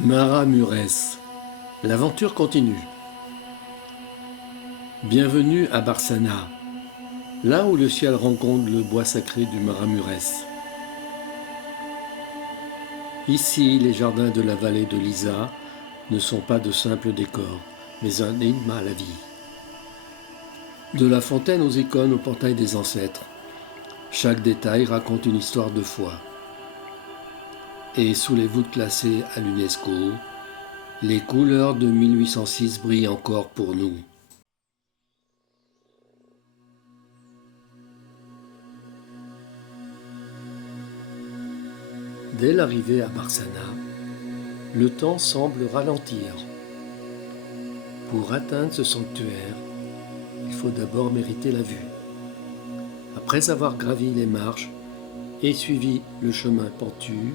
Maramures, l'aventure continue. Bienvenue à Barsana, là où le ciel rencontre le bois sacré du Maramures. Ici, les jardins de la vallée de Lisa ne sont pas de simples décors, mais un hymne à la vie. De la fontaine aux icônes au portail des ancêtres, chaque détail raconte une histoire de foi. Et sous les voûtes classées à l'UNESCO, les couleurs de 1806 brillent encore pour nous. Dès l'arrivée à Barsana, le temps semble ralentir. Pour atteindre ce sanctuaire, il faut d'abord mériter la vue. Après avoir gravi les marches et suivi le chemin pentu,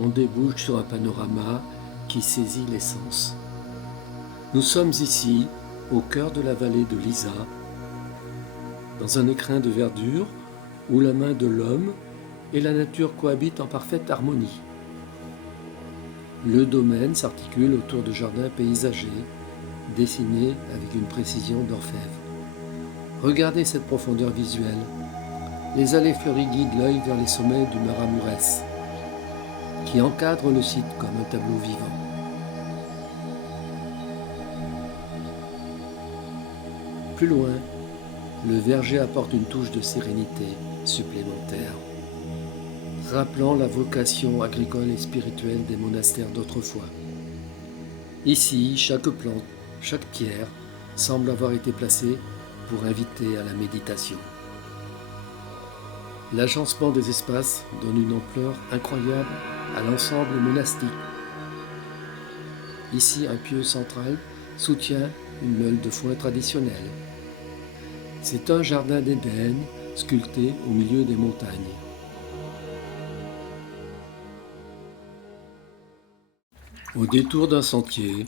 on débouche sur un panorama qui saisit les sens. Nous sommes ici, au cœur de la vallée de Lisa, dans un écrin de verdure où la main de l'homme et la nature cohabitent en parfaite harmonie. Le domaine s'articule autour de jardins paysagers, dessinés avec une précision d'orfèvre. Regardez cette profondeur visuelle. Les allées fleuries guident l'œil vers les sommets du Maramures, qui encadrent le site comme un tableau vivant. Plus loin, le verger apporte une touche de sérénité supplémentaire, rappelant la vocation agricole et spirituelle des monastères d'autrefois. Ici, chaque plante, chaque pierre semble avoir été placée pour inviter à la méditation. L'agencement des espaces donne une ampleur incroyable à l'ensemble monastique. Ici, un pieu central soutient une meule de foin traditionnelle. C'est un jardin d'Éden sculpté au milieu des montagnes. Au détour d'un sentier,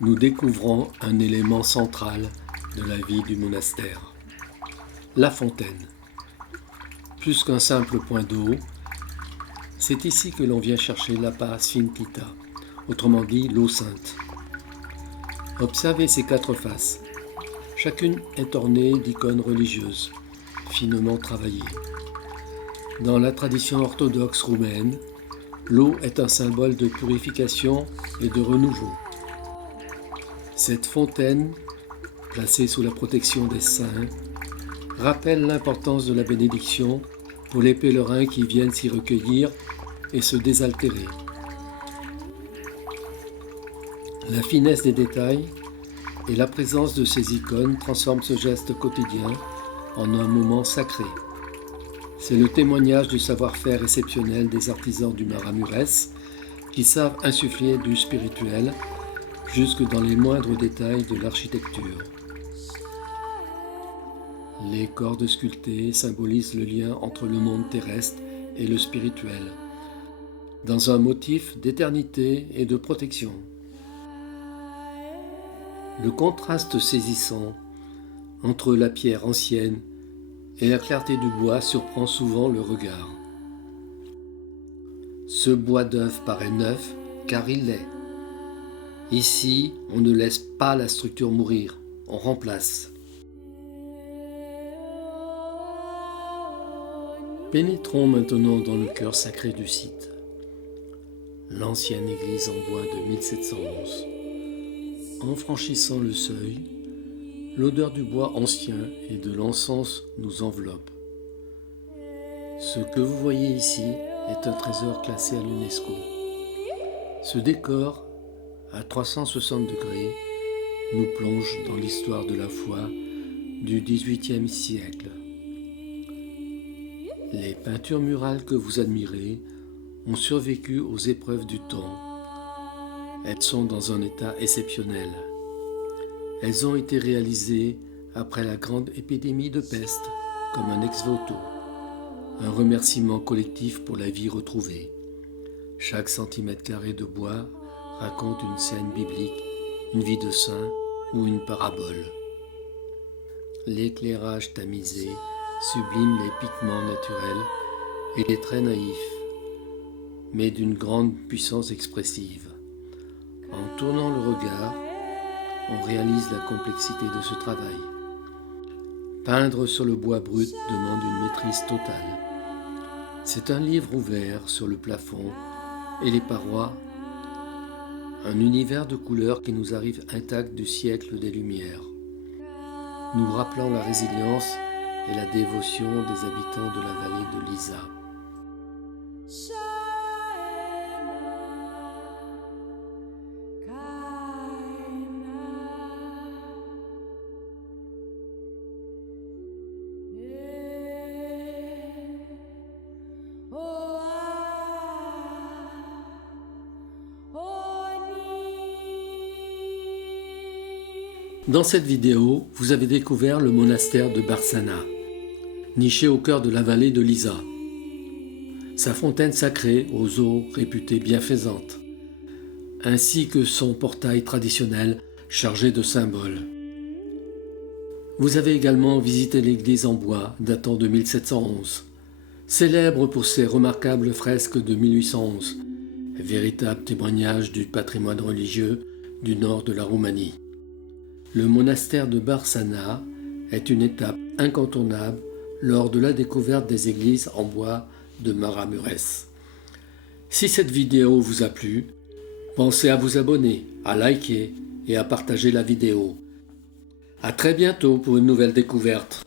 nous découvrons un élément central de la vie du monastère, la fontaine. Plus qu'un simple point d'eau, c'est ici que l'on vient chercher l'Apa Sphintita, autrement dit l'eau sainte. Observez ces quatre faces. Chacune est ornée d'icônes religieuses, finement travaillées. Dans la tradition orthodoxe roumaine, l'eau est un symbole de purification et de renouveau. Cette fontaine, placée sous la protection des saints, rappelle l'importance de la bénédiction pour les pèlerins qui viennent s'y recueillir et se désaltérer. La finesse des détails et la présence de ces icônes transforment ce geste quotidien en un moment sacré. C'est le témoignage du savoir-faire exceptionnel des artisans du Maramures qui savent insuffler du spirituel jusque dans les moindres détails de l'architecture. Les cordes sculptées symbolisent le lien entre le monde terrestre et le spirituel, dans un motif d'éternité et de protection. Le contraste saisissant entre la pierre ancienne et la clarté du bois surprend souvent le regard. Ce bois d'œuf paraît neuf car il l'est. Ici, on ne laisse pas la structure mourir, on remplace. Pénétrons maintenant dans le cœur sacré du site, l'ancienne église en bois de 1711. En franchissant le seuil, l'odeur du bois ancien et de l'encens nous enveloppe. Ce que vous voyez ici est un trésor classé à l'UNESCO. Ce décor, à 360 degrés, nous plonge dans l'histoire de la foi du XVIIIe siècle. Les peintures murales que vous admirez ont survécu aux épreuves du temps. Elles sont dans un état exceptionnel. Elles ont été réalisées après la grande épidémie de peste, comme un ex-voto, un remerciement collectif pour la vie retrouvée. Chaque centimètre carré de bois raconte une scène biblique, une vie de saint ou une parabole. L'éclairage tamisé sublime les pigments naturels et les traits naïfs, mais d'une grande puissance expressive. En tournant le regard, on réalise la complexité de ce travail. Peindre sur le bois brut demande une maîtrise totale. C'est un livre ouvert sur le plafond et les parois, un univers de couleurs qui nous arrive intact du siècle des Lumières, nous rappelant la résilience et la dévotion des habitants de la vallée de l'Isa. Dans cette vidéo, vous avez découvert le monastère de Barsana, niché au cœur de la vallée de l'Isa. Sa fontaine sacrée aux eaux réputées bienfaisantes, ainsi que son portail traditionnel chargé de symboles. Vous avez également visité l'église en bois datant de 1711, célèbre pour ses remarquables fresques de 1811, véritable témoignage du patrimoine religieux du nord de la Roumanie. Le monastère de Barsana est une étape incontournable lors de la découverte des églises en bois de Maramureş. Si cette vidéo vous a plu, pensez à vous abonner, à liker et à partager la vidéo. À très bientôt pour une nouvelle découverte.